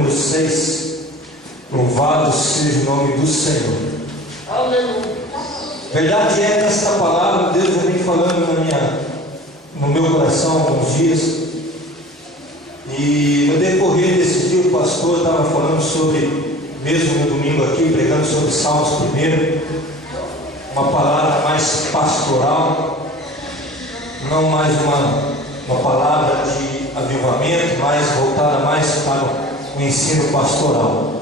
número 6. Louvado seja o nome do Senhor. Aleluia. Verdade é que esta palavra Deus já vem falando no meu coração há alguns dias. E no decorrer desse dia o pastor estava falando sobre, mesmo no domingo aqui, pregando sobre Salmos primeiro, uma palavra mais pastoral, não mais uma palavra de avivamento, mas voltada mais para o ensino pastoral.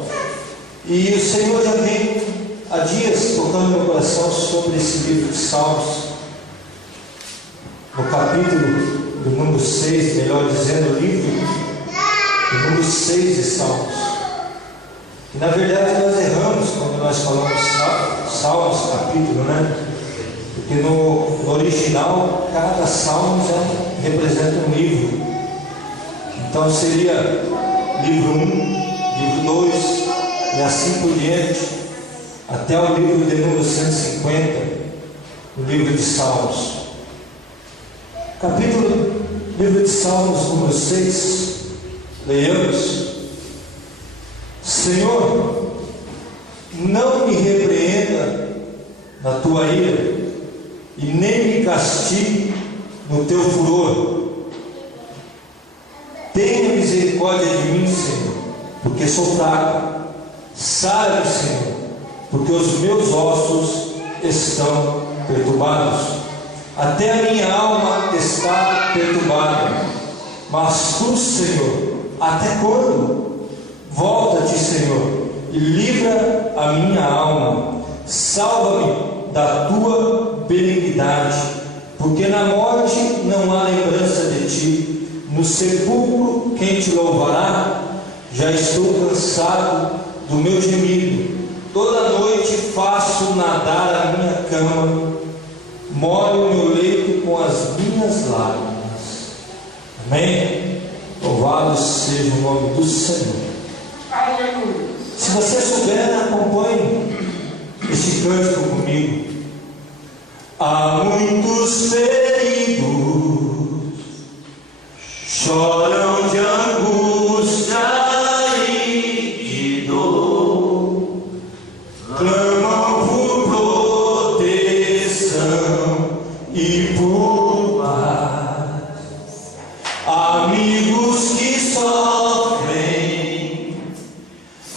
E o Senhor já vem há dias tocando no meu coração sobre esse livro de Salmos, no capítulo do número 6, melhor dizendo, o livro do número 6 de Salmos. E na verdade nós erramos quando nós falamos Salmos, capítulo, né? Porque no original, cada Salmo representa um livro. Então seria livro 1, livro 2, e assim por diante, até o livro de número 150, o livro de Salmos. Capítulo, livro de Salmos, número 6, leiamos: Senhor, não me repreenda na tua ira, e nem me castigue no teu furor. Tenha misericórdia de mim, Senhor, porque sou fraco. Sara-me, Senhor, porque os meus ossos estão perturbados. Até a minha alma está perturbada. Mas tu, Senhor, até quando? Volta-te, Senhor, e livra a minha alma. Salva-me da tua benignidade, porque na morte não há lembrança de ti. No sepulcro quem te louvará? Já estou cansado do meu gemido. Toda noite faço nadar a minha cama, molho o meu leito com as minhas lágrimas. Amém? Louvado seja o nome do Senhor. Aleluia. Se você souber, acompanhe este cântico comigo. Há muitos feridos, choram de angústia e de dor, clamam por proteção e por paz. Amigos que sofrem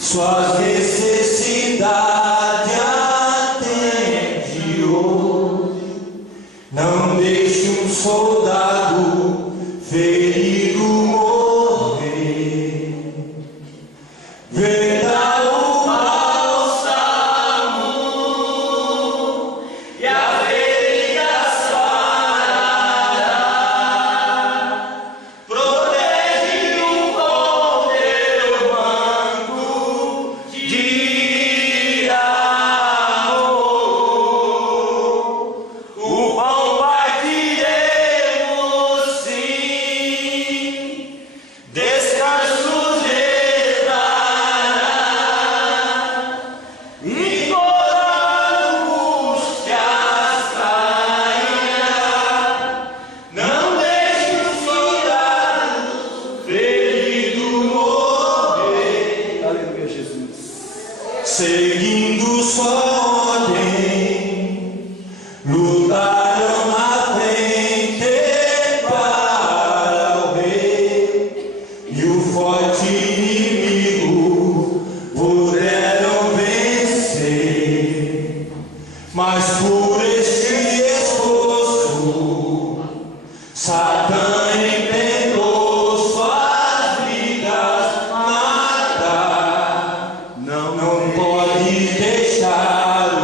suas necessidades atende hoje. Não deixe um soldado ferido morrer. Verda o bálsamo e a ferida sarará. Protege-o com teu manto de amor. O pão partiremos sim, descanso lhe dará, e toda angústia sairá. Não deixe o soldado ferido morrer. Aleluia, Jesus. Seguindo sua ordem, lutaram na frente para o rei, e o forte inimigo puderam vencer. Mas por este esforço, Satã empreendeu suas vidas matar. Não pode deixar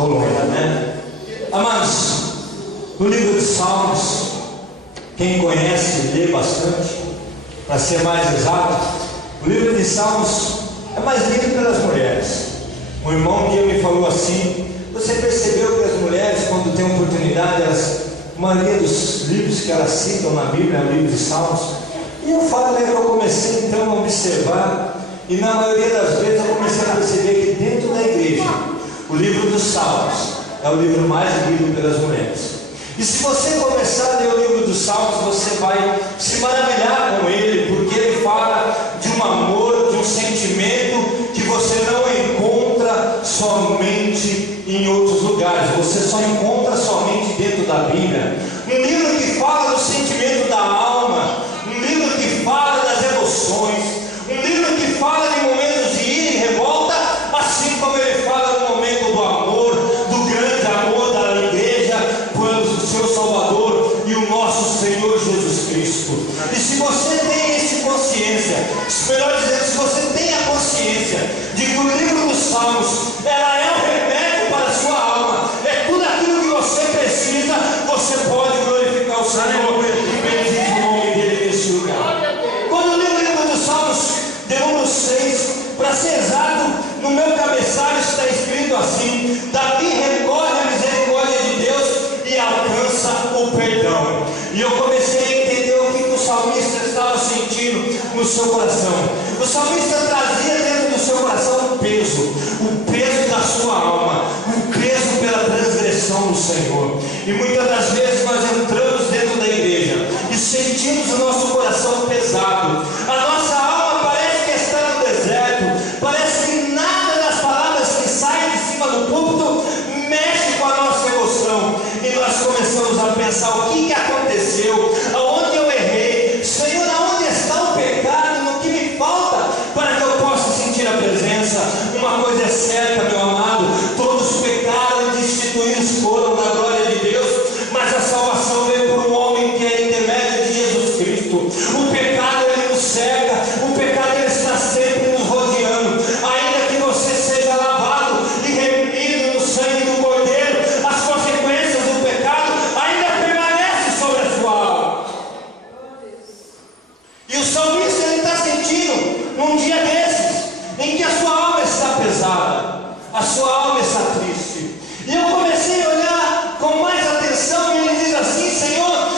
Estou longe, né? Amados, no livro de Salmos, quem conhece, lê bastante, para ser mais exato, o livro de Salmos é mais lido pelas mulheres. Um irmão um dia me falou assim: você percebeu que as mulheres, quando têm oportunidade, a maioria dos livros que elas citam na Bíblia é o livro de Salmos? E eu falei que eu comecei então a observar, e na maioria das vezes eu comecei a perceber que dentro da igreja, o livro dos Salmos é o livro mais lido pelas mulheres. E se você começar a ler o livro dos Salmos, você vai se maravilhar com ele, porque ele fala de um amor, de um sentimento que você não encontra somente em outros lugares, você só encontra somente dentro da Bíblia. Um livro que fala do sentimento da alma, um livro que fala das emoções, um livro que fala de momentos de ira e revolta, assim como ele fala do momento do amor, do grande amor da igreja pelo seu Salvador e o nosso Senhor Jesus Cristo. E se você tem essa consciência, melhor dizendo, se você tem a consciência de que o livro dos Salmos, ela é um remédio para a sua alma, é tudo aquilo que você precisa, você pode glorificar o Senhor e bendizer o nome dele nesse lugar. Quando eu li o livro dos Salmos, de número 6, para ser exato, no meu cabeçalho está escrito assim: Davi recorre à misericórdia de Deus e alcança o perdão. E eu comecei a entender o que o salmista estava sentindo no seu coração. O salmista trazia dentro do seu coração o peso da sua alma, o peso pela transgressão do Senhor. E muitas das vezes nós entramos dentro da igreja e sentimos o nosso coração pesado. A nossa alma parece que está no deserto, parece que nada das palavras que saem de cima do púlpito mexe com a nossa emoção. E nós começamos a pensar: o que aconteceu? Aonde eu errei? Senhor, aonde está o pecado? No que me falta para que eu possa sentir a presença? Uma coisa é certa, meu amado: todos pecaram e destituídos foram da glória de Deus, mas a salvação veio por um homem que é intermédio de Jesus Cristo. O pecado, ele nos cerca, o pecado, ele está sempre nos rodeando. Ainda que você seja lavado e remido no sangue do Cordeiro, as consequências do pecado ainda permanecem sobre a sua alma. E o salmista, ele está sentindo num dia desses, em que a sua alma está pesada, a sua alma está triste. E eu comecei a olhar com mais atenção, e ele diz assim: Senhor,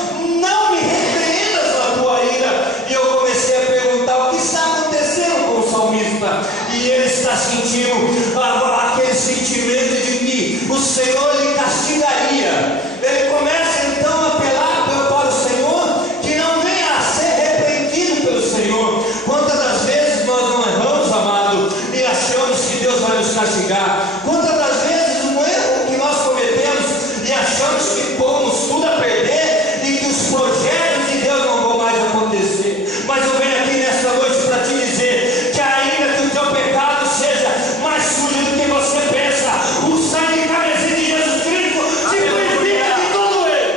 não me repreendas na tua ira. E eu comecei a perguntar: o que está acontecendo com o salmista? E ele está sentindo aquele sentimento de que o Senhor lhe castigaria. Ele começa então a apelar para o Senhor, que não venha a ser repreendido pelo Senhor. Quantas das vezes nós não erramos, amado, e achamos que Deus vai nos castigar? Quantas das vezes um erro que nós cometemos e achamos que pomos tudo a perder e que os projetos de Deus não vão mais acontecer? Mas eu venho aqui nesta noite para te dizer que ainda que o teu pecado seja mais sujo do que você pensa, o sangue carmesim de Jesus Cristo te purifica de todo ele.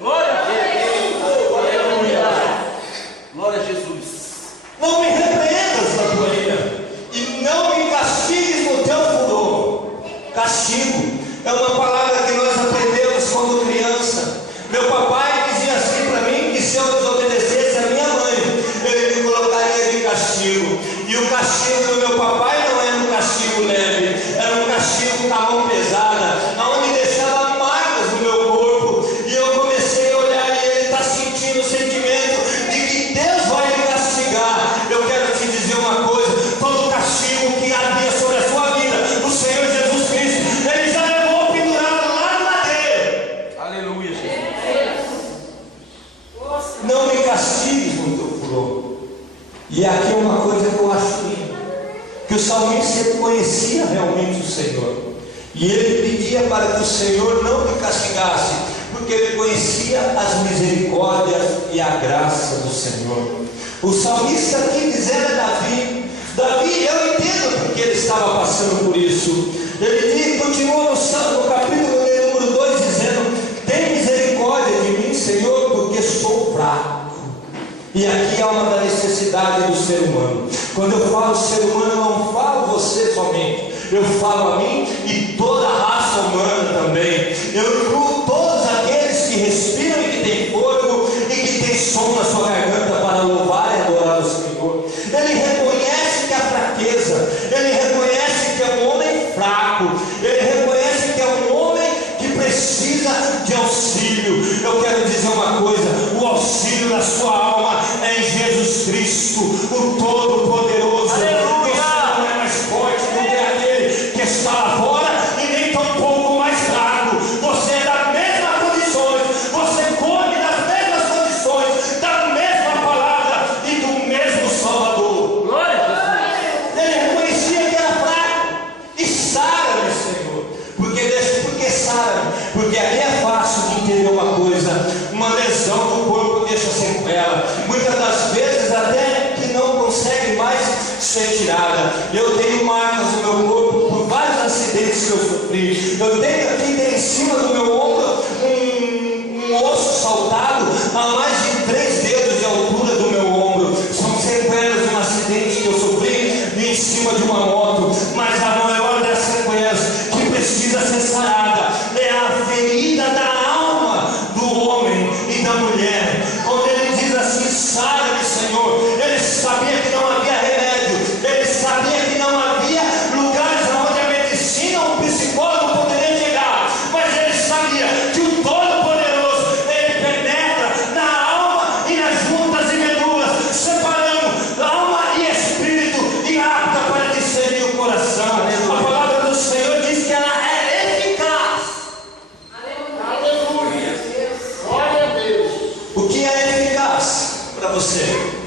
Glória a Deus. Aleluia. Glória a Jesus. Não me repreendas na tua ira, e não me castigues no teu furor. Castigo é uma palavra que nós aprendemos quando criança. Meu papai dizia assim para mim, que se eu desobedecesse a minha mãe, ele me colocaria de castigo. E o castigo do meu papai não era um castigo leve, era um castigo com a mão pesada, aonde deixava marcas no meu corpo. E eu comecei a olhar, e ele está sentindo o sentimento de que Deus vai me castigar. Eu quero te dizer uma coisa: todo castigo que havia sobre a sua vida, o Senhor Jesus Cristo, ele já levou pendurado lá no madeiro. Aleluia, Jesus. Não me castigues no teu furor. E aqui é uma coisa que eu acho linda, que o salmista conhecia realmente o Senhor, e ele pedia para que o Senhor não lhe castigasse, porque ele conhecia as misericórdias e a graça do Senhor. O salmista aqui dizendo a Davi, eu entendo porque ele estava passando por isso. Ele continua no capítulo de número 2 dizendo: tem misericórdia de mim, Senhor, porque sou fraco. E aqui há uma da necessidade do ser humano. Quando eu falo ser humano, eu não falo você somente, eu falo a mim e toda a raça raça humana também. Eu incluo todos aqueles que respiram e que têm fôlego e que têm som na sua garganta para louvar e adorar o Senhor. Ele reconhece que há fraqueza, ele reconhece que é um homem fraco, ele reconhece que é um homem que precisa de auxílio. Eu quero dizer uma coisa: o auxílio da sua alma é em Jesus Cristo, o Todo-Poderoso. Aleluia! Você não é mais forte do que aquele que está lá fora e nem tão pouco mais fraco. Você é das mesmas condições, você come das mesmas condições, da mesma palavra e do mesmo Salvador. Glória! Ele reconhecia que era fraco. E sara-me, Senhor. Porque sara-me? Porque ali é fácil de entender uma coisa: uma lesão do corpo deixa sequela, muitas das vezes até que não consegue mais ser tirada. Eu tenho marcas no meu corpo por vários acidentes que eu sofri. Eu tenho aqui em cima do meu ombro um osso saltado a mais de 3 dedos de altura do meu ombro. São sequelas de um acidente que eu sofri em cima de uma moto. Mas a maior das sequelas que precisa ser sarada é a ferida da alma do homem e da mulher. Quando ele diz assim: sara-me, Senhor, ele sabia que não havia remédio, ele sabia que não havia lugares onde a medicina ou o psicólogo poderia chegar, mas ele sabia que o Todo-Poderoso, ele penetra na alma e nas juntas e medulas, separando alma e espírito, e apta para discernir o coração. A palavra do Senhor diz que ela é eficaz. Aleluia. Glória a Deus. O que é eficaz para você?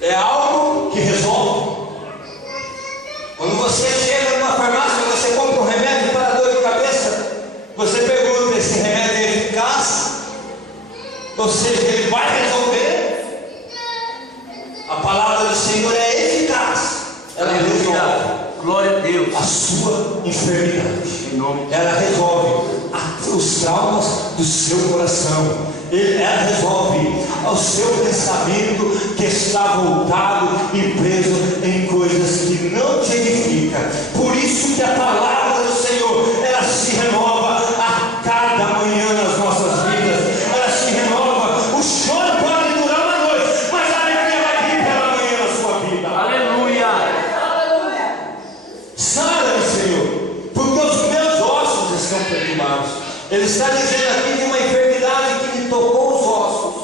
É algo que resolve. Quando você chega numa farmácia, você compra um remédio para dor de cabeça, você pergunta: esse remédio é eficaz? Ou seja, ele vai resolver? A palavra do Senhor é eficaz. Ela resolve Glória a Deus. a sua enfermidade. Em nome de Ela resolve os traumas do seu coração. Ela resolve o seu pensamento que está voltado e preso em coisas que não te edificam. Por isso que a palavra do Senhor, ela se renova a cada manhã nas nossas vidas. Ela se renova. O choro pode durar uma noite, mas a alegria vai vir pela manhã na sua vida. Aleluia. Sara-me, Senhor, porque os meus ossos estão perturbados. Ele está dizendo aqui de uma enfermidade que lhe tocou os ossos.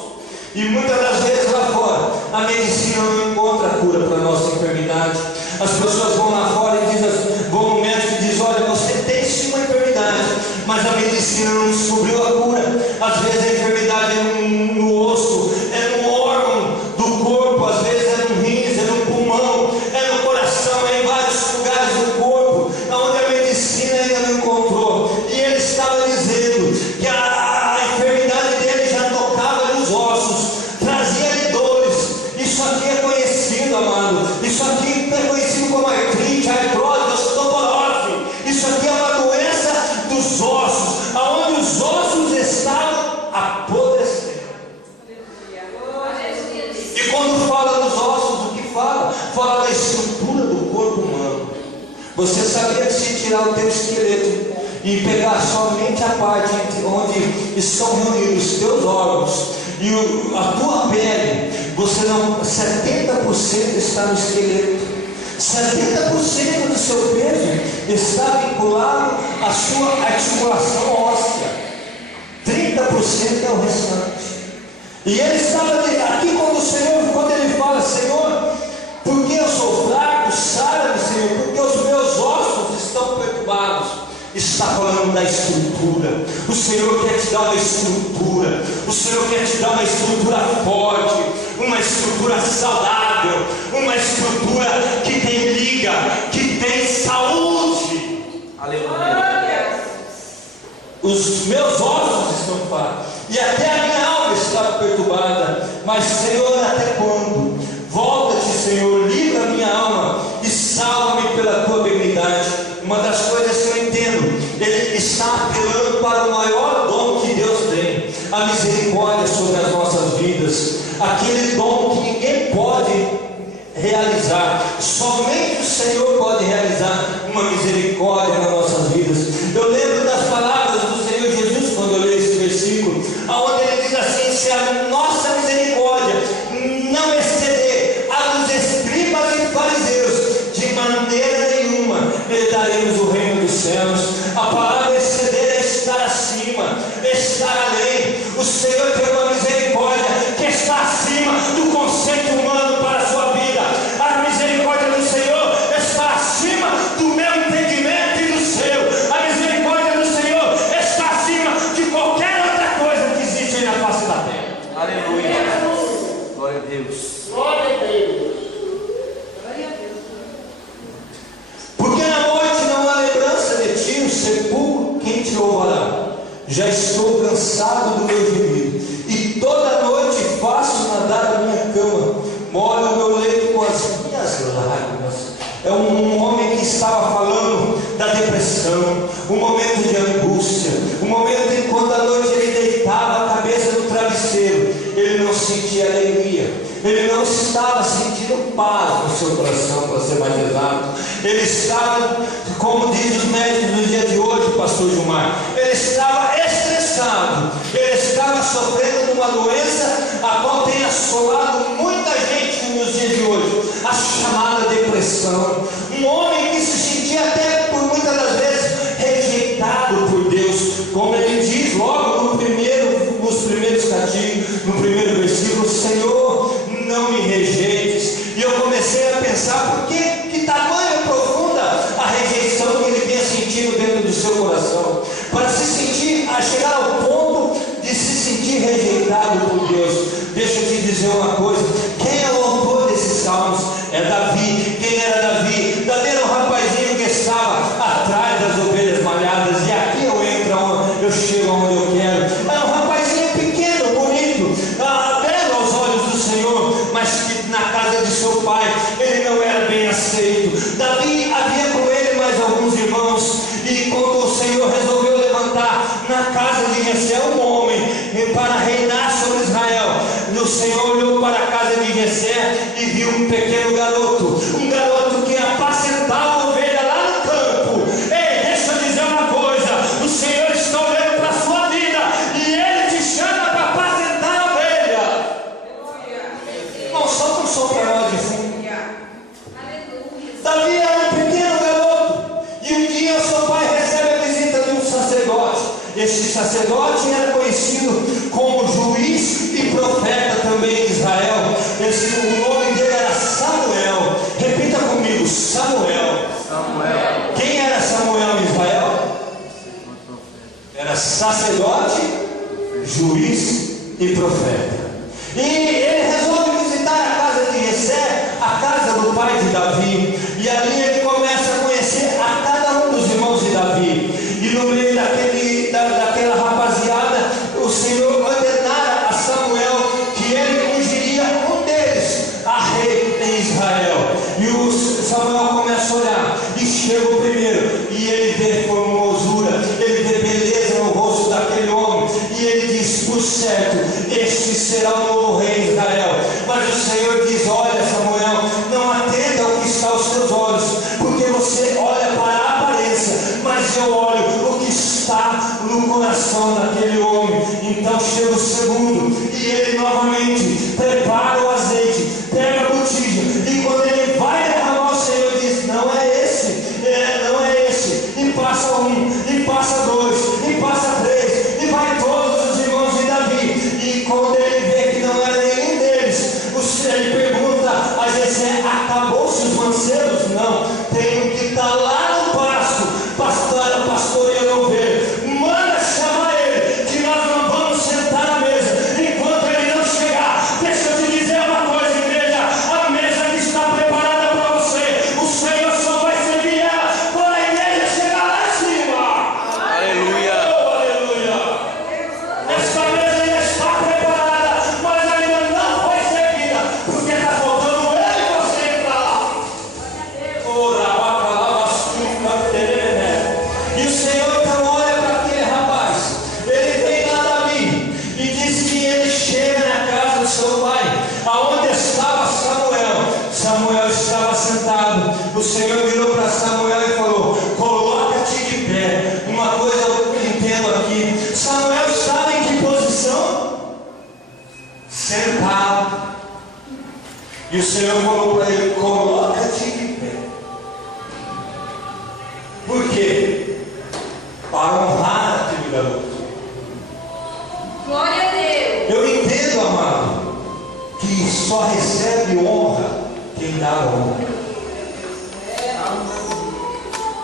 E muitas das vezes lá fora, a medicina não encontra cura para a nossa enfermidade. As pessoas vão lá fora e vão no médico e dizem: olha, você tem sim uma enfermidade, mas a medicina não descobriu a cura. Às vezes a enfermidade é no osso, é no órgão do corpo, às vezes é no rins, é no pulmão, é no coração, é em vários lugares do corpo, onde a medicina ainda não encontrou. E ele estava dizendo que a enfermidade dele já tocava nos ossos, trazia-lhe dores. Isso aqui é conhecido, amado. Isso aqui é conhecido como artrite, artrose, osteoporose. Isso aqui é uma doença dos ossos, aonde os ossos estavam apodrecendo. E quando fala dos ossos, o que fala? Fala da estrutura do corpo humano. Você sabia que se tirar o teu esqueleto e pegar somente a parte onde estão reunidos os teus órgãos e a tua pele, você não, 70% está no esqueleto. 70% do seu peso está vinculado à sua articulação óssea. 30% é o restante. E ele estava aqui quando ele fala: Senhor, porque eu sou fraco, sara-me, Senhor, porque os meus ossos estão perturbados. Está falando da estrutura. O Senhor quer te dar uma estrutura. O Senhor quer te dar uma estrutura forte, uma estrutura saudável, uma estrutura que tem liga, que tem saúde. Aleluia. Os meus ossos estão fracos e até a minha alma está perturbada. Mas, Senhor, até quando? Volta-te, Senhor, livra a minha alma e salva-me pela tua benignidade. Uma das coisas que eu entendo, ele está apelando para o maior dom que Deus tem, a misericórdia sobre as nossas vidas, aquele dom que ninguém pode realizar, somente o Senhor pode realizar uma misericórdia na nossa herdaremos o reino dos céus. A palavra exceder é estar acima, estar além. O Senhor tem uma misericórdia que está acima do conceito humano para a sua vida. A misericórdia do Senhor está acima do meu entendimento e do seu. A misericórdia do Senhor está acima de qualquer outra coisa que existe aí na face da terra. Aleluia. Glória a Deus. Glória a Deus. Porque na noite não há lembrança de ti, o sepulcro quem te louvará. Já estou cansado do meu gemido, e toda noite faço nadar a minha cama, molho o meu leito com as minhas lágrimas. É um homem que estava falando da depressão, um momento de angústia, um momento em quando à noite ele deitava a cabeça no travesseiro, ele não sentia alegria, ele não estava sentindo paz no seu coração, para ser mais exato. Ele estava, como diz os médicos no dia de hoje, pastor Gilmar, ele estava estressado, ele estava sofrendo de uma doença a qual tem assolado muita gente nos dias de hoje, a chamada depressão. Um homem que se sentia até por muitas das vezes rejeitado por Deus, como ele diz logo nos primeiros cativos, no primeiro versículo: Senhor, não me rejeites. E eu comecei a pensar, por que tamanha profunda a rejeição que ele vinha sentindo dentro do seu coração, para se sentir, a chegar ao ponto de se sentir rejeitado por Deus. Deixa eu te dizer uma coisa: quem é o autor desses salmos? É Davi. Quem era Davi? Davi era um rapazinho que estava atrás das ovelhas malhadas, e aqui eu chego aonde eu quero. Era um rapazinho pequeno, bonito, belo aos olhos do Senhor, mas que na casa de seu pai ele não era bem aceito. Davi havia com ele mais alguns irmãos, e quando o Senhor resolveu levantar na casa de Jessé um homem para reinar sobre Israel, o Senhor olhou para a casa de Jessé e viu um pequeno garoto, que apacentava a ovelha lá no campo. Ei, deixa eu dizer uma coisa: o Senhor está olhando para a sua vida e Ele te chama para apacentar a ovelha. Não, solta um som para nós de fundo. Davi era um pequeno garoto, e um dia seu pai recebe a visita de um sacerdote. Esse sacerdote era conhecido como juiz e profeta também em Israel. O nome dele era Samuel. Repita comigo: Samuel. Quem era Samuel em Israel? Era sacerdote, juiz e profeta. E ele resolve visitar a casa de Jessé, a casa do pai de Davi, e ali ele começa a conhecer a cada um dos irmãos de Davi. E no meio daquela rapaziada, o Senhor ordenara a Samuel que ele ungiria um deles a rei em Israel. E o Samuel começa a olhar, e chega o primeiro, e ele vê formosura, ele vê beleza no rosto daquele homem, e ele diz: por certo, este será o novo rei de Israel. Mas o Senhor diz: olha, Samuel, não atenda ao que está aos seus olhos, porque você olha para a aparência, mas eu olho o que está no coração daquele homem. Então chega o segundo, e ele novamente prepara o azeite, pega a botija, e quando ele vai derramar, o Senhor diz: não é esse, não é esse. E passa um, e passa dois, e passa três, e vai todos os irmãos de Davi. E quando ele vê que não era nenhum deles, ele pergunta a Jessé: acabou-se os mancebos? Não, tem um que está lá no pasto, pastoreando ovelha. Manda chamar ele, que nós não vamos sentar na mesa enquanto ele não chegar. Deixa eu te dizer uma coisa, igreja: a mesa que está preparada para você, o Senhor só vai servir ela quando a igreja chegar lá em cima. Aleluia. Oh, aleluia. Esta mesa ainda está preparada, mas ainda não foi servida, porque está faltando ele e você entrar lá. E o Senhor então olha para aquele rapaz, ele vem lá Davi, e diz que ele chega na casa do seu pai, aonde estava Samuel. Samuel estava sentado. O Senhor virou para Samuel e falou: coloca-te de pé. Uma coisa eu entendo aqui: Samuel estava em que posição? Sentado. E o Senhor falou para ele: coloca-te de pé. Por quê? Para honrar aquele garoto. Glória a Deus. Eu entendo, amado, que só recebe honra quem dá honra.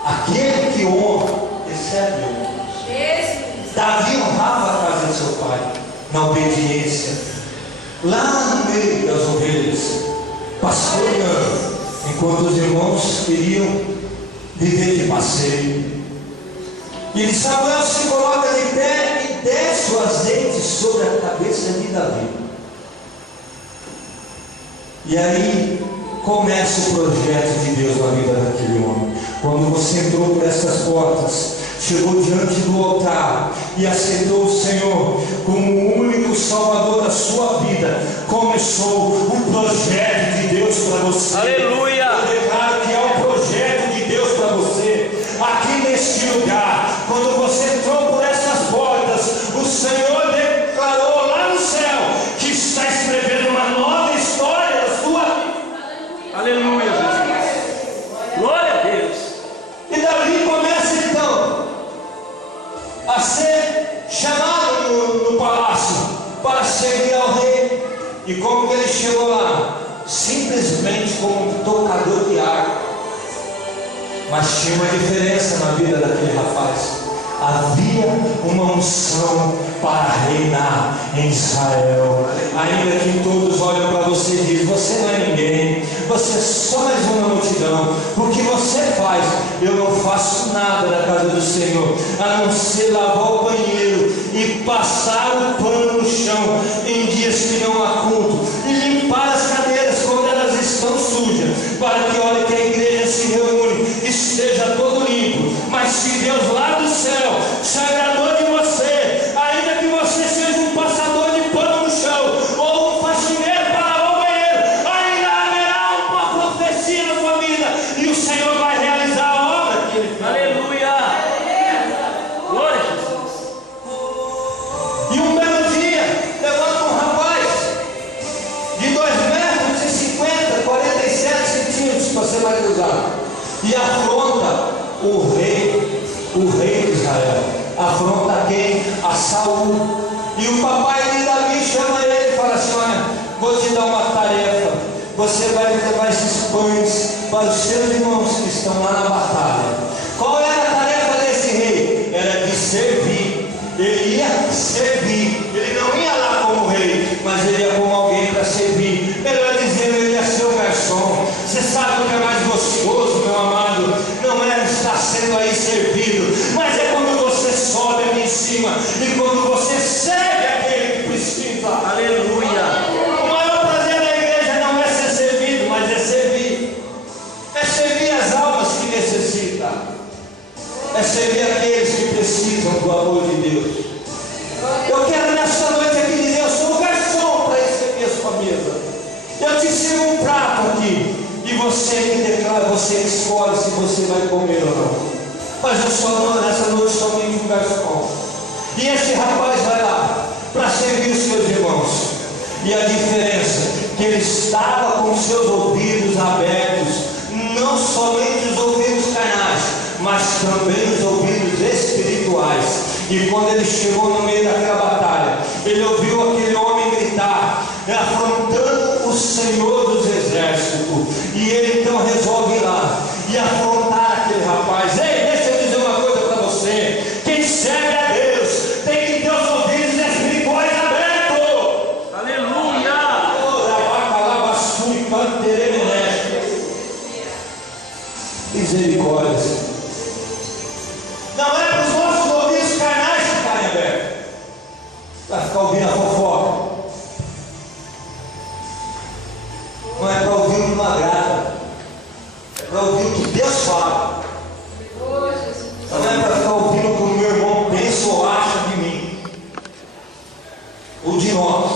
Aquele que honra, recebe honra. Jesus. Davi honrava a casa de seu pai, na obediência, lá no meio das ovelhas, pastoreando, enquanto os irmãos queriam viver de passeio. E Samuel se coloca de pé e desce o azeite sobre a cabeça de Davi. E aí começa o projeto de Deus na vida daquele homem. Quando você entrou por essas portas, chegou diante do altar e aceitou o Senhor como o único Salvador da sua vida, começou o projeto de Deus para você. Aleluia! Eu declaro que é um projeto de Deus para você, aqui neste lugar. Quando você entrou por essas portas, o Senhor declarou lá no céu que está escrevendo uma nova história da sua vida. Aleluia, Jesus. Glória a Deus. E Davi começa então a ser chamado no palácio para servir ao rei. E como que ele chegou lá? Simplesmente como um tocador de harpa. Mas tinha uma diferença na vida daquele rapaz. Havia uma unção para reinar em Israel. Ainda que todos olham para você e dizem: você não é ninguém, você é só mais uma multidão. O que você faz? Eu não faço nada na casa do Senhor, a não ser lavar o banheiro e passar o pano no chão em dias que não há culto, e limpar as cadeiras quando elas estão sujas, para que olhe que a igreja se reúne, esteja todo limpo. Mas se Deus lá do céu se agradou de você, ainda que você seja um passador de pano no chão ou um faxineiro para lavar o banheiro, ainda haverá uma profecia na sua vida e o Senhor vai realizar a obra que Ele fez. Aleluia! Glória a Jesus. E um belo dia, levanta um rapaz de 2 metros e 50, 47 centímetros, para ser mais usado, e afronta o rei de Israel. Afronta quem? A Saul. E o papai de Davi chama ele e fala assim: olha, vou te dar uma tarefa. Você vai levar esses pães para os seus irmãos que estão lá na batalha. Qual era a tarefa desse rei? Era de servir. Ele ia servir. Ele não ia lá como rei, mas ele ia como alguém para servir. Melhor dizendo, ele ia ser o garçom. Você sabe o que é mais gostoso, meu amado? Não é estar sendo aí servido, mas é quando você sobe aqui em cima e quando você serve aquele que precisa. Aleluia. O maior prazer da igreja não é ser servido, mas é servir. É servir as almas que necessitam. É servir aqueles que precisam do amor de Deus. Eu quero nesta noite aqui dizer: eu sou o garçom para receber a sua mesa. Eu te sirvo um prato aqui e você que declara, você que escolhe se você vai comer ou não. Mas eu sou nessa noite somente um garçom. E esse rapaz vai lá para servir os seus irmãos. E a diferença que ele estava com seus ouvidos abertos, não somente os ouvidos carnais, mas também os ouvidos espirituais. E quando ele chegou no meio daquela batalha, ele ouviu aquele homem gritar, afrontando o Senhor dos Exércitos. E ele então resolve ir lá e afrontar aquele rapaz. Ei, deixa eu dizer uma coisa para você: quem serve a Deus tem que ter os ouvidos espirituais abertos. Aleluia. Misericórdia. Não é para os nossos ouvidos carnais ficarem abertos, para ficar ouvindo a fofoca. Não é para ouvir o que não agrada, é para ouvir o que Deus fala. Não é para ficar ouvindo o que o meu irmão pensa ou acha de mim, ou de nós.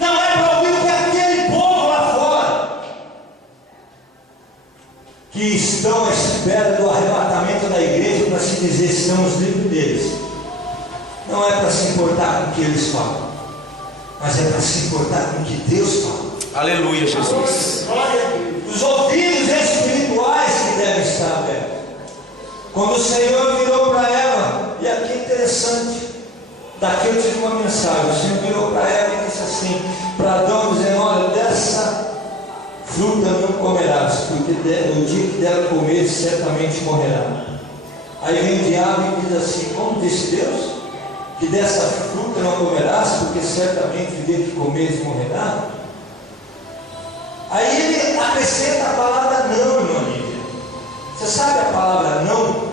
Não é para ouvir o que aquele povo lá fora, que estão à espera do arrebatamento da igreja, para se dizer estamos livres deles. Não é para se importar com o que eles falam, mas é para se importar com o que Deus fala. Aleluia, Jesus. Os ouvidos espirituais que devem estar abertos. Quando o Senhor virou para ela, e aqui é interessante, daqui eu tive uma mensagem. O Senhor virou para ela e disse assim, para Adão, dizendo: olha, dessa fruta não comerás, porque no dia que dela comer, certamente morrerá. Aí vem o diabo e diz assim: como disse Deus? Que dessa fruta não comerás, porque certamente no dia que comeres morrerá. Aí ele acrescenta a palavra não, irmã Lívia. Você sabe a palavra não?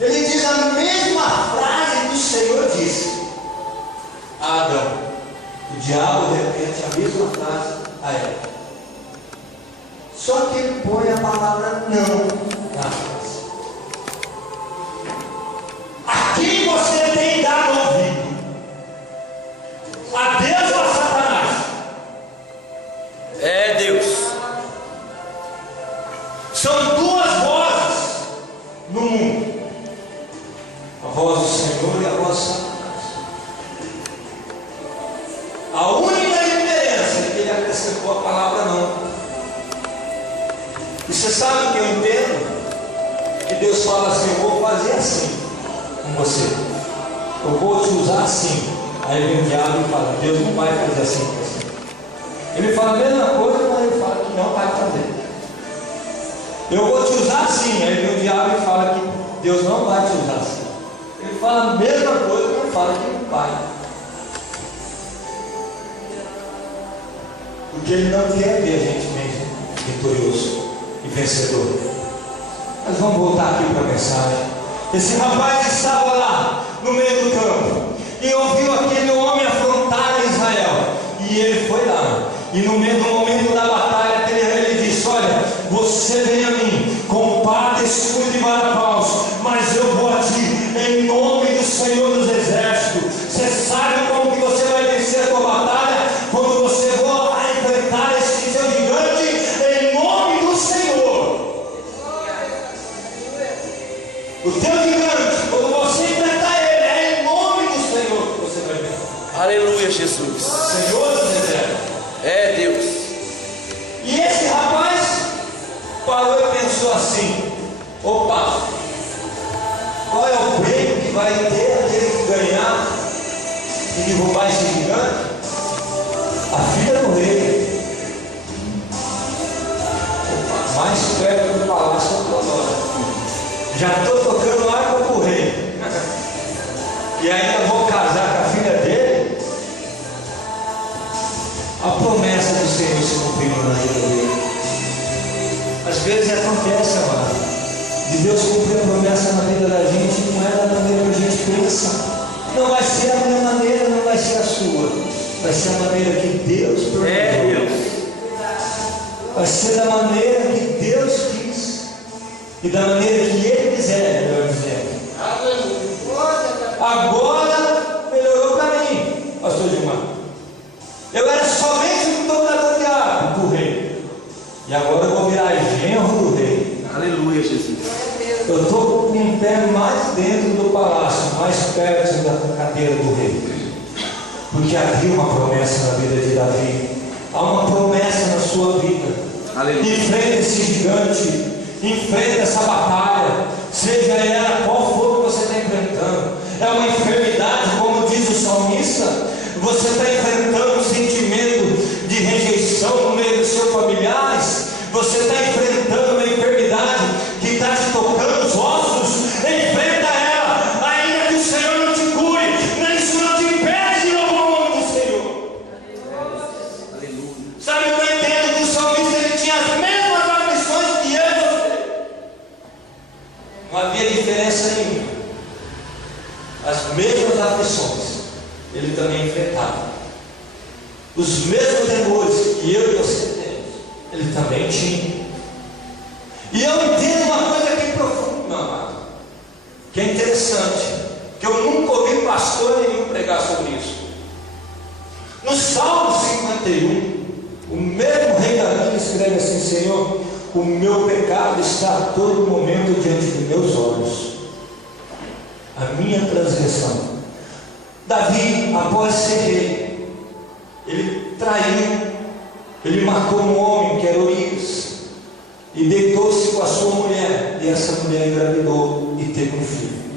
Ele diz a mesma frase que o Senhor disse a Adão. O diabo repete a mesma frase a ela. Só que ele põe a palavra não na frase. A quem você tem dado ouvido? A Deus ou a Satanás? É Deus. São duas vozes no mundo: a voz do Senhor e a voz de Satanás. A única diferença é que ele acrescentou a palavra não. E você sabe o que eu entendo? Que Deus fala assim: eu vou fazer assim com você, eu vou te usar assim. Aí vem o diabo e fala: Deus não vai fazer assim com você. Ele fala a mesma coisa, mas ele fala que não vai fazer. Eu vou te usar assim. Aí vem o diabo e fala que Deus não vai te usar assim. Ele fala a mesma coisa, mas ele fala que não vai. Porque ele não quer ver a gente mesmo vitorioso e vencedor. Mas vamos voltar aqui para a mensagem. Esse rapaz estava lá no meio do campo e ouviu aquele homem afrontar Israel. E ele foi lá. E no mesmo momento da batalha, aquele rei lhe disse: olha, você vem a mim com espada, escudo e vara falso, mas eu vou a ti em nome do Senhor dos Exércitos. Você sabe como que você vai vencer a tua batalha? Quando você for a enfrentar esse seu gigante em nome do Senhor. O teu gigante, quando você enfrentar ele, é em nome do Senhor que você vai vencer. Aleluia, Jesus. Senhor dos Exércitos. É Deus. E esse rapaz parou e pensou assim: opa, qual é o prêmio que vai ter aquele que ganhar e derrubar esse gigante? A filha do rei. Opa, mais perto do palácio eu estou agora. Já estou tocando harpa para o rei. E ainda vou casar com a filha dele. A promessa do Senhor se cumpriu na vida dele. Às vezes acontece, amado, de Deus cumprir a promessa na vida da gente, não é da maneira que a gente pensa. Não vai ser a minha maneira, não vai ser a sua. Vai ser a maneira que Deus planejou. É Deus. Vai ser da maneira que Deus quis. E da maneira que Ele quiser, melhor dizendo. Agora melhorou para mim, pastor Gilmar. Eu era somente um dobrador de água do rei. E agora eu vou virar genro do rei. Aleluia, Jesus. Eu estou com um pé mais dentro do palácio, mais perto da cadeira do rei. Porque havia uma promessa na vida de Davi. Há uma promessa na sua vida. Aleluia. Enfrenta esse gigante. Enfrenta essa batalha. Seja ela qual for que você está enfrentando. É uma enfermidade, como diz o salmista. Você está enfrentando um sentimento de rejeição no meio dos seus familiares. Você está enfrentando uma enfermidade que está te tocando os ossos. Enfrenta ela, ainda que o Senhor não te cure. Isso não te impede de louvar o nome do Senhor. Aleluia. Sabe, eu entendo que o salmista ele tinha as mesmas aflições que eu e você. Não havia diferença nenhuma. As mesmas aflições ele também enfrentava. Os mesmos temores que eu e você temos, ele também tinha. E eu entendo uma coisa aqui profunda, meu amado, que é interessante, que eu nunca ouvi pastor nenhum pregar sobre isso. No Salmo 51, o mesmo rei Davi escreve assim: Senhor, o meu pecado está a todo momento diante dos meus olhos, a minha transgressão. Davi, após ser rei, ele traiu, ele matou um homem que era Urias, e deitou-se com a sua mulher, e essa mulher engravidou e teve um filho.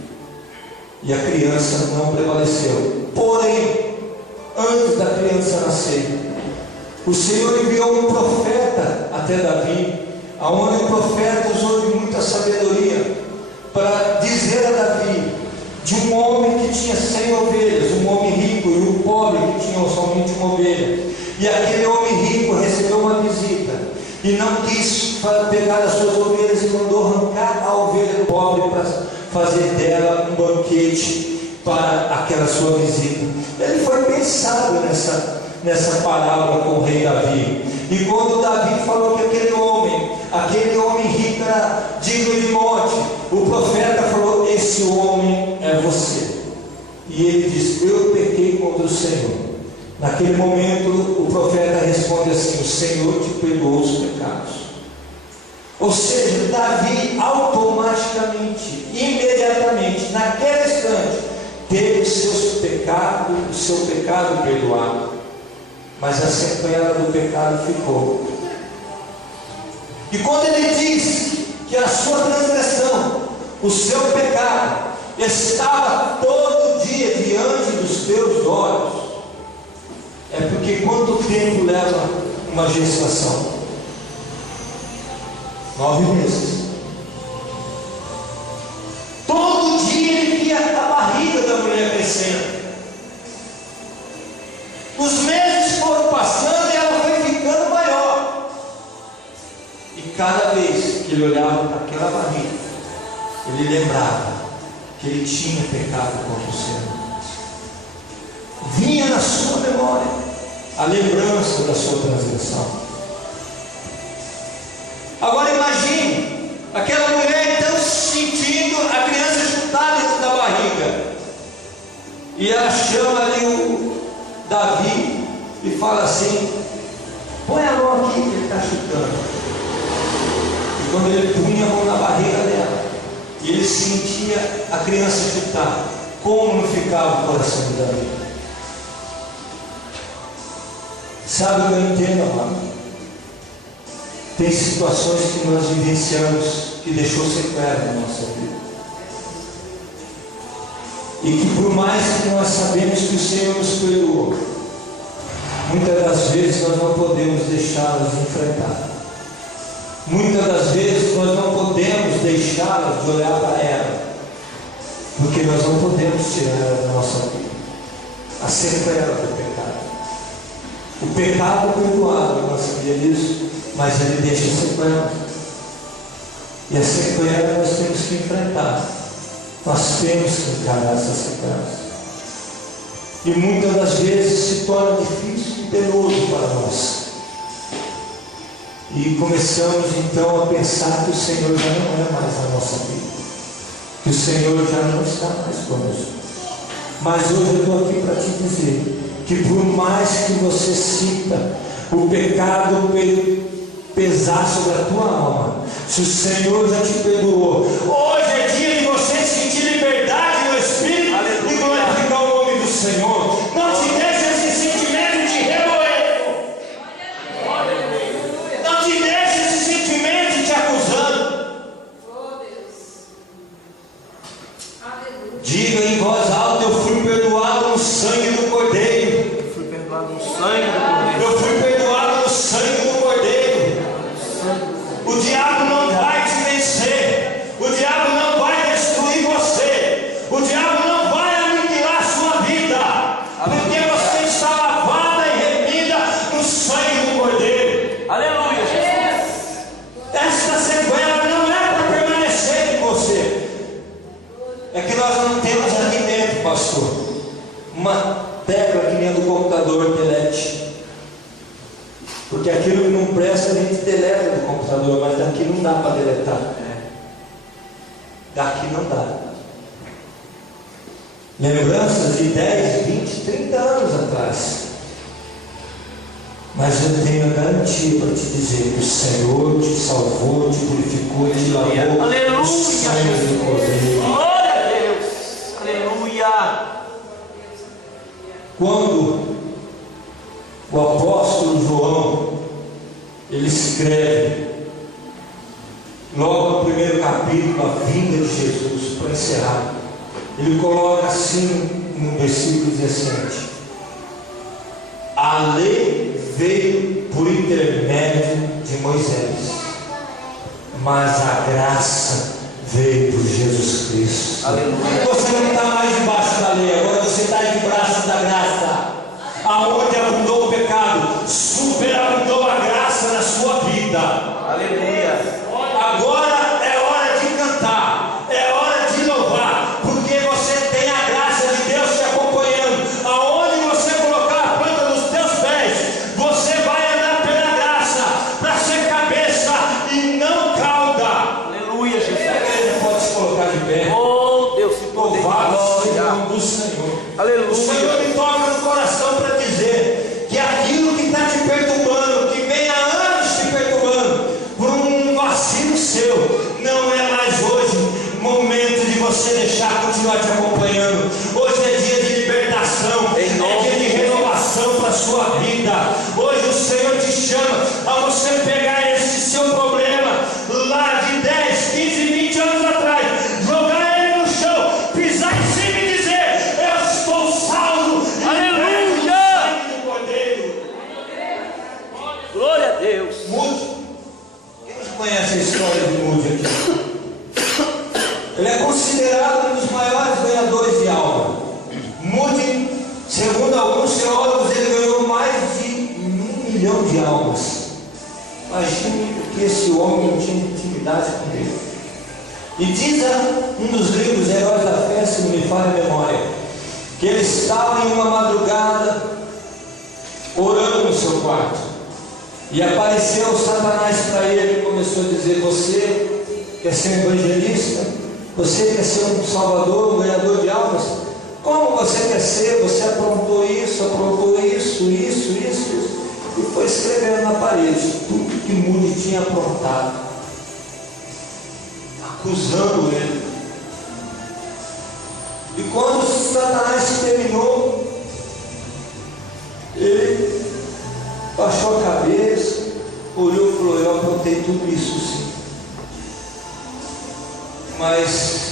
E a criança não prevaleceu. Porém, antes da criança nascer, o Senhor enviou um profeta até Davi, aonde o profeta usou de muita sabedoria para dizer a Davi de um homem que tinha 100 ovelhas, um homem rico, e um pobre que tinha somente uma ovelha. E aquele homem rico recebeu uma visita e não quis pegar as suas ovelhas e mandou arrancar a ovelha do pobre para fazer dela um banquete para aquela sua visita. Ele foi pensado nessa palavra com o rei Davi. E quando Davi falou que aquele homem rico era digno de morte, o profeta falou: esse homem é você. E ele disse: eu pequei contra o Senhor. Naquele momento o profeta responde assim: o Senhor te perdoou os pecados. Ou seja, Davi automaticamente, imediatamente, naquele instante, teve o seu pecado perdoado. Mas a sequela do pecado ficou. E quando ele diz que a sua transgressão, o seu pecado, estava todo dia diante dos teus olhos, é porque quanto tempo leva uma gestação? 9 meses. Todo dia ele via a barriga da mulher crescendo. Os meses foram passando e ela foi ficando maior. E cada vez que ele olhava para aquela barriga, ele lembrava que ele tinha pecado contra o Senhor. Vinha na sua memória a lembrança da sua transgressão. Agora imagine aquela mulher então sentindo a criança chutar dentro da barriga. E ela chama ali o Davi e fala assim: põe a mão aqui que ele está chutando. E quando ele punha a mão na barriga dela e ele sentia a criança chutar, como não ficava o coração de Davi? Sabe o que eu entendo, amado? Tem situações que nós vivenciamos que deixou sequela na nossa vida. E que por mais que nós sabemos que o Senhor nos perdoou, muitas das vezes nós não podemos deixá-las enfrentar. Muitas das vezes nós não podemos deixá-las de olhar para ela, porque nós não podemos tirar ela da nossa vida. A sequela do pecado. O pecado é perdoado, nós sabia disso, mas ele deixa sequela. E a sequela nós temos que enfrentar. Nós temos que encarar essas sequelas. E muitas das vezes se torna difícil e penoso para nós. E começamos então a pensar que o Senhor já não é mais a nossa vida, que o Senhor já não está mais conosco. Mas hoje eu estou aqui para te dizer que por mais que você sinta o pecado pesar sobre a tua alma, se o Senhor já te perdoou, hoje é dia de você sentir liberdade no Espírito e glorificar o nome do Senhor. Não te deixe esse sentimento de remoer. Não te deixe esse sentimento te acusando. Diga em voz alta: eu fui perdoado no sangue do Cordeiro. Eu fui perdoado no sangue do Cordeiro. Eu fui perdoado no sangue do Cordeiro. O diabo não vai te vencer. O diabo não vai destruir você. O diabo não vai aniquilar a sua vida. Porque você está lavada e remida no sangue do Cordeiro. Aleluia. Esta sequela não é para permanecer em você. É que nós não temos aqui dentro, pastor, uma tecla que nem a do computador delete. Porque aquilo que não presta a gente deleta do computador, mas daqui não dá para deletar. Daqui não dá. Lembranças de 10, 20, 30 anos atrás. Mas eu tenho a garantia para te dizer que o Senhor te salvou, te purificou, te lavou. Aleluia. No sangue do Cordeiro. Glória a Deus. Aleluia. Quando o apóstolo João, ele escreve logo no primeiro capítulo a vinda de Jesus, para encerrar. Ele coloca assim no versículo 17: a lei veio por intermédio de Moisés, mas a graça veio por Jesus Cristo. Aleluia. Você não está mais debaixo da lei, agora você está debaixo da graça. Aonde abundou o pecado, superabundou a graça na sua vida. Aleluia. Agora é hora de cantar, é hora de louvar, porque você tem a graça de Deus te acompanhando. Aonde você colocar a planta dos teus pés, você vai andar pela graça, para ser cabeça e não cauda. Aleluia, A Jesus. igreja pode se colocar de pé. Oh, Deus, se poder. Louvado seja o Glória. nome do Senhor. Aleluia. O Senhor me toca no coração para dizer que aquilo que está te perturbando, que vem há anos te perturbando, por um vacilo seu, não é mais hoje momento de você deixar continuar te acompanhando. Hoje é dia de libertação, é dia de renovação para a sua vida. Hoje o Senhor te chama a você pegar esse seu problema lá de 10, 15, 20 anos atrás, jogar ele no chão, pisar em cima e dizer: eu estou salvo. Aleluia. Do Cordeiro. Glória a Deus. Mude. Quem conhece a história de Mude aqui? Ele é considerado um dos maiores ganhadores de alma. Mude, segundo alguns teólogos, ele ganhou mais de 1 milhão de almas. Imagine que esse homem não tinha intimidade com Deus. E diz um dos livros, Heróis da Fé, se não me falha a memória, que ele estava em uma madrugada orando no seu quarto, e apareceu Satanás para ele e começou a dizer: você quer ser um evangelista? Você quer ser um salvador, um ganhador de almas? Como você quer ser? Você aprontou isso, e foi escrevendo na parede tudo que Mude tinha aprontado, acusando ele. E quando Satanás terminou, ele baixou a cabeça, olhou e falou: eu aprontei tudo isso sim, mas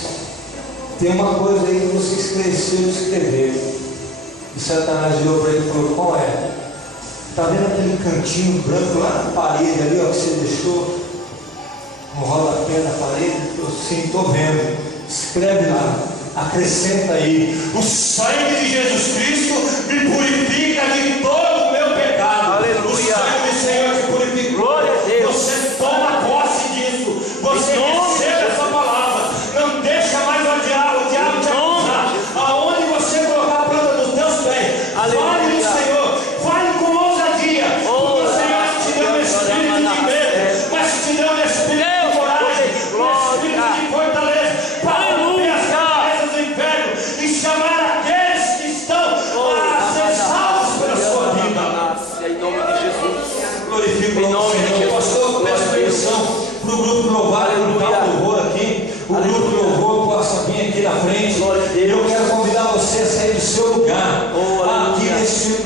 tem uma coisa aí que você esqueceu de escrever. E Satanás olhou para ele e falou: qual é? Está vendo aquele cantinho branco lá na parede ali, ó, que você deixou no rodapé da parede? Ele falou: sim, estou vendo. Escreve lá, acrescenta aí: o sangue de Jesus Cristo me purifica de todo o meu pecado. Aleluia. O sangue do Senhor te purifica. Glória a Deus. Você toma posse disso, você recebe essa palavra. Não deixa mais o diabo te acusar. Aonde você colocar a planta dos teus pés, fale no Senhor, fale com ousadia, porque o Senhor te deu um espírito de medo, mas te deu um espírito de coragem, um espírito de fortaleza, para romper as cabeças do inferno e chamar aqueles que estão a ser salvos pela sua vida. Em nome de Jesus. Glorifico o nome do Senhor. Pastor, peço permissão para o grupo louvar e cantar o louvor aqui. O grupo de louvor possa vir aqui na frente. Eu quero convidar você a sair do seu lugar aqui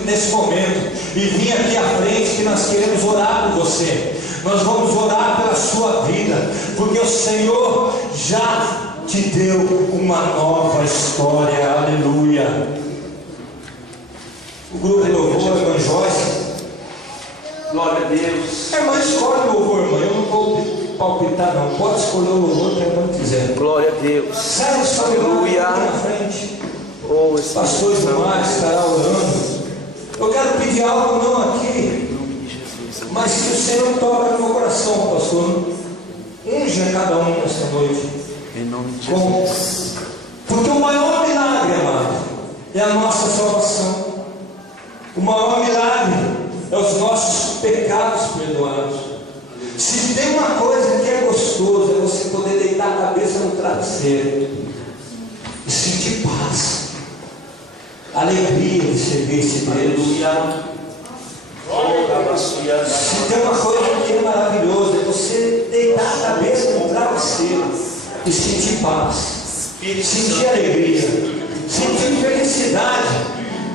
nesse momento e vir aqui à frente, que nós queremos orar por você. Nós vamos orar pela sua vida, porque o Senhor já te deu uma nova história. Aleluia. O grupo de louvor, irmã Joyce. Glória a Deus. A irmã escolhe o louvor, irmã. Eu não vou palpitar, não. Pode escolher o louvor que a irmã quiser. Glória a Deus. Sai do seu lugar aqui na frente. Oh, Os pastores do mar estará orando. Eu quero pedir algo não aqui, em nome de Jesus. mas que o Senhor toca no meu coração, pastor. Unja cada um nesta noite. Em nome de Com... Jesus. Porque o maior milagre, amado, é a nossa salvação. O maior milagre é os nossos pecados perdoados. Se tem uma coisa que é gostoso, é você poder deitar a cabeça no travesseiro e sentir paz, alegria de servir esse Deus. Se tem uma coisa que é maravilhosa, é você deitar a cabeça no travesseiro e sentir paz, sentir alegria, sentir felicidade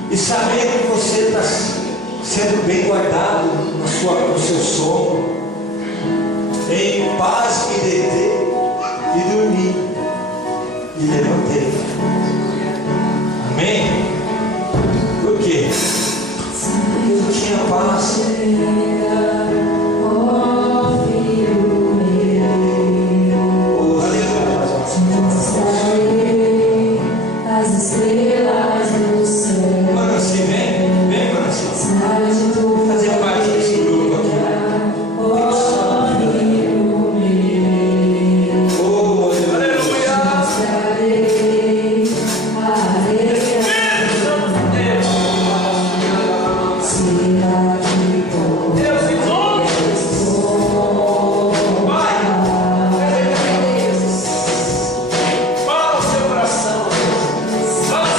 e saber que você está sendo bem guardado no seu sono, em paz me deitei e dormi, e levantei. Amém? Por quê? Porque eu tinha paz. Fala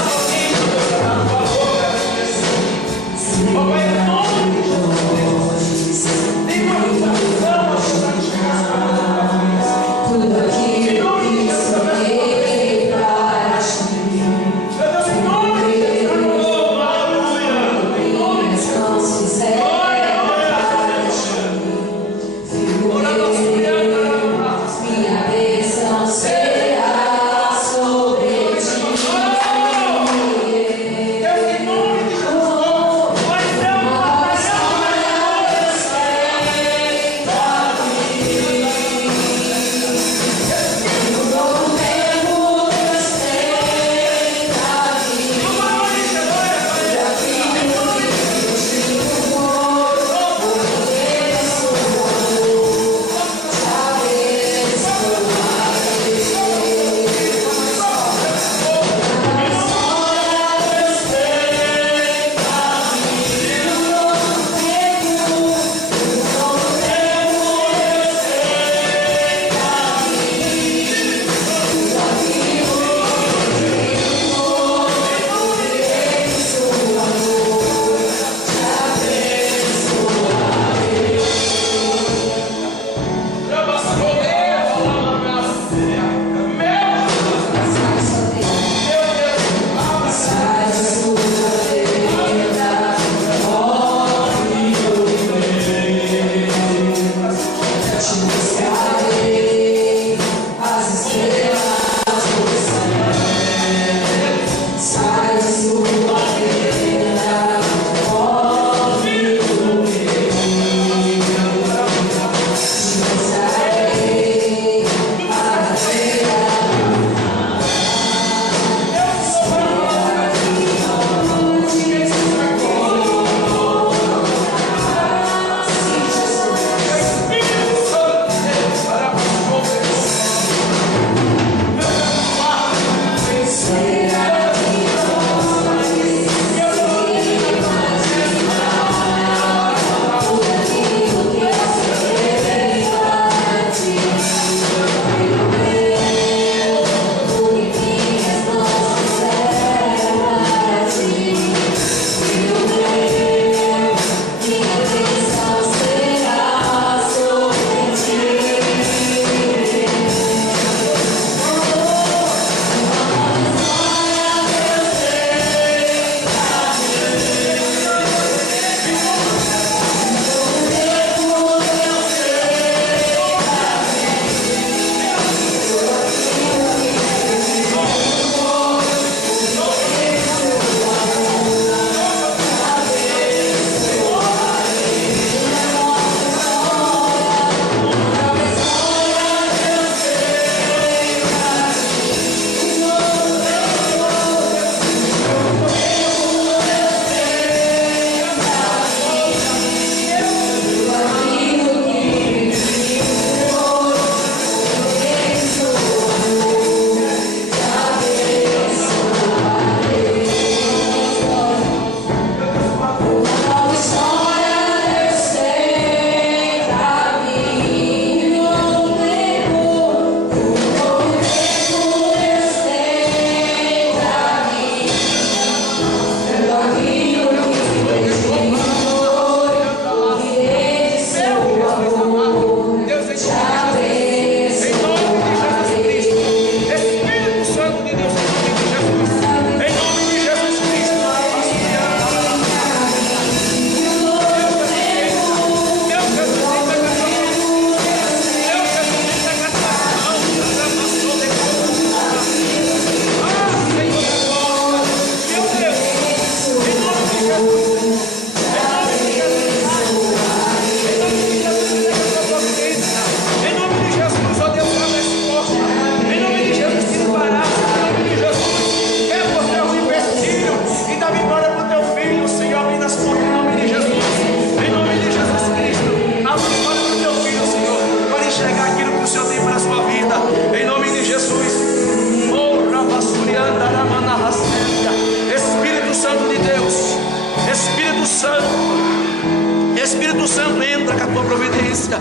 Santo, entra com a tua providência.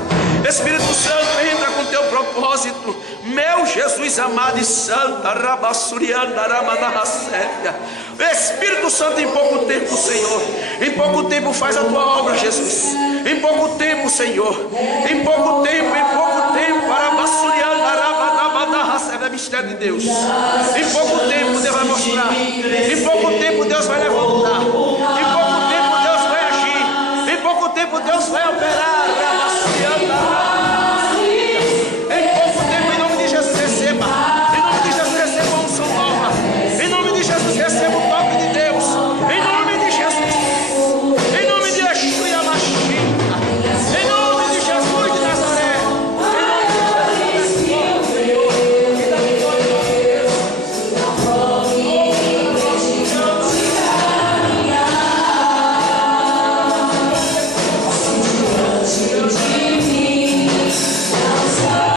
Espírito Santo, entra com o teu propósito. Meu Jesus amado e santo, Rabassurianda, Ramanahasséria. Espírito Santo, em pouco tempo, Senhor, em pouco tempo faz a tua obra, Jesus. Em pouco tempo, Senhor, em pouco tempo, Rabassurianda, Ramanahasséria, mistério de Deus. Em pouco tempo Deus vai mostrar. Em pouco tempo Deus vai levantar. Em pouco tempo Deus vai agir. Em pouco tempo Deus vai operar. Em pouco tempo, em nome de Jesus, receba. Em nome de Jesus, receba a unção nova. Em nome de Jesus, receba